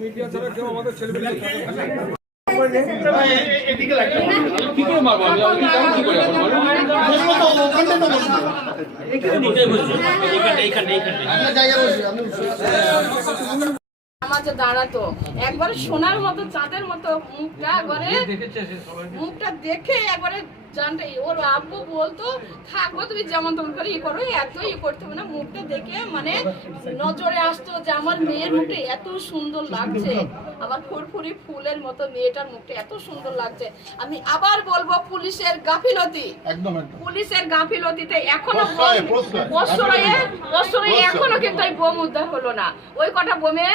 Media ছাড়া কেউ আমাদের কি করে মারবো কি করে দাঁড়াতো। একবারে সোনার মতো চাঁদের মতো মুখটা একবারে মুখটা দেখে একবারে জানটা ওর আব্বু বলতো থাকব তুমি যেমন তেমন করে ই করো এত ই করতে হবে না। মুখটা দেখে মানে নজরে আসতো যে আমার মেয়ের মুখটা এত সুন্দর লাগছে। আমার ফুরফুরি ফুলের মতো মেয়েটার মুখটা এত সুন্দর লাগছে। আমি আবার বলব পুলিশের গাফিলতি। পুলিশের গাফিলতিতে এখনও। এখনও কিন্তু এই বোম উদ্ধার হলো না। ওই কটা বোমে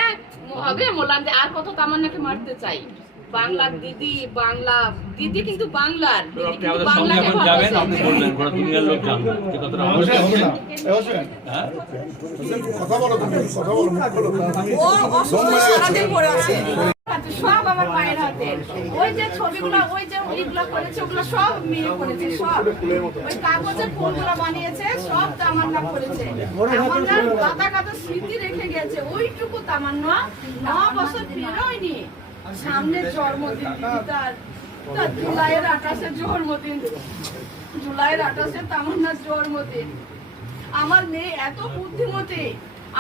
হবে মোলান যে আর কত তামান্নাকে মারতে চাই। বাংলার দিদি বাংলা দিদি কিন্তু বাংলার। আপনি আমাদের সঙ্গে এখন যাবেন আপনি বলবেন গোটা দুনিয়ার লোক জানবে যে কথাটা আমার হোসেন, সামনে। হোসেন, এ হোসেন, হ্যাঁ? কথা বলো তুমি কথা বলো। মুখ খোলো। ও অসুস্থ সারাদিন পড়ে আছে। সব আমার মায়ের হাতে। ওই যে ছবিগুলো ওই যে ওইগুলো করেছে ওগুলো সব মেয়ে করেছে সব। ওই কাগজের ফুলগুলো বানিয়েছে সব তামান্না করেছে। তামান্নার গাদা গাদা স্মৃতি রেখে গেছে। ওইটুকু তামান্না ন বছর পেরোয়নি। সামনে জন্মদিন, তার জুলাইয়ের আঠাশে জন্মদিন, জুলাইয়ের আঠাশে তামান্নার জন্মদিন। আমার মেয়ে এত বুদ্ধিমতী।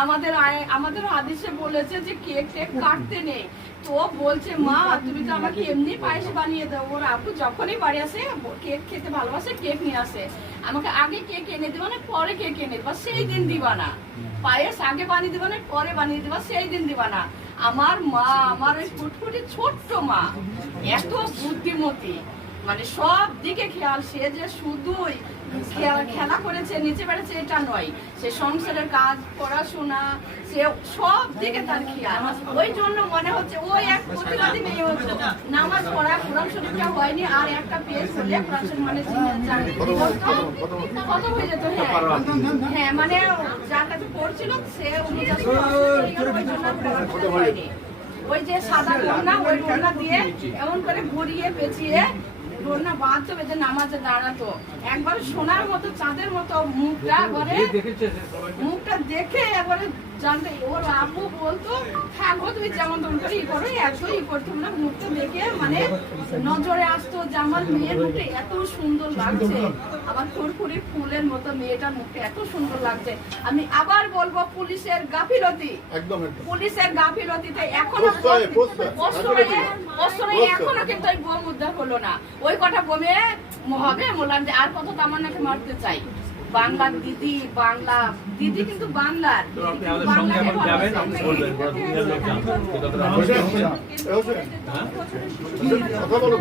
আমাদের আমাদের হাদিসে বলেছে যে কেক টেক কাটতে নেই। তো বলছে, মা, তুমি তো আমাকে এমনি পায়েস বানিয়ে দাও। ওর আপু যখনই বাড়ি আসে, কেক খেতে ভালোবাসে, কেক নিয়ে আসে। আমাকে আগে কেক এনে দিবা, না পরে কেক এনে দিবা? সেই দিন দিবা না। পায়েস আগে বানিয়ে দিবা, না পরে বানিয়ে দিবা? সেই দিন দিবা না। আমার মা আমার ওই ফুটফুটি ছোট্ট মা এত বুদ্ধিমতী। মানে সব দিকে খেয়াল সে যে শুধুই খেলা করেছে নিচে বেড়েছে এটা নয়। সে সংসারের কাজ পড়াশোনা সে সব দিকে তার খেয়াল। ওই জন্য মনে হচ্ছে ওই এক প্রতিবাদী মেয়ে হতো। নামাজ পড়া কোরআন শরীফটা হয়নি আর একটা পেজ হলে কোরআন শরীফ মানে কত হয়ে যেত হ্যাঁ। হ্যাঁ মানে যার কাছে পড়ছিল সে অনুযায়ী ওই যে সাদা কন্যা ওই কন্যা দিয়ে এমন করে ঘুরিয়ে পেঁচিয়ে কন্যা বাঁধতে বেঁধে নামাজে দাঁড়াতো। একবার সোনার মতো চাঁদের মতো মুখটা একবারে মুখটা দেখে একবারে জানতে ওর আব্বু বলতো থাকব তুমি যেমন তেমন করে ই করো এত ই করতে না। মুখটা দেখে মানে নজরে আসতো যে আমার মেয়ের মুখটা এত সুন্দর লাগছে। আমার ফুরফুরি ফুলের মতো মেয়েটার মুখটা এত সুন্দর লাগছে। আমি আবার বলব পুলিশের গাফিলতি। পুলিশের গাফিলতিতে এখনও প্রশ্রয়ে এখনও কিন্তু ওই বোম উদ্ধার হলো না। ওই কটা বলে হবে বললাম যে আর কত তামান্নাকে মারতে চাই? বাংলার দিদি বাংলা দিদি কিন্তু বাংলার। কথা বলো।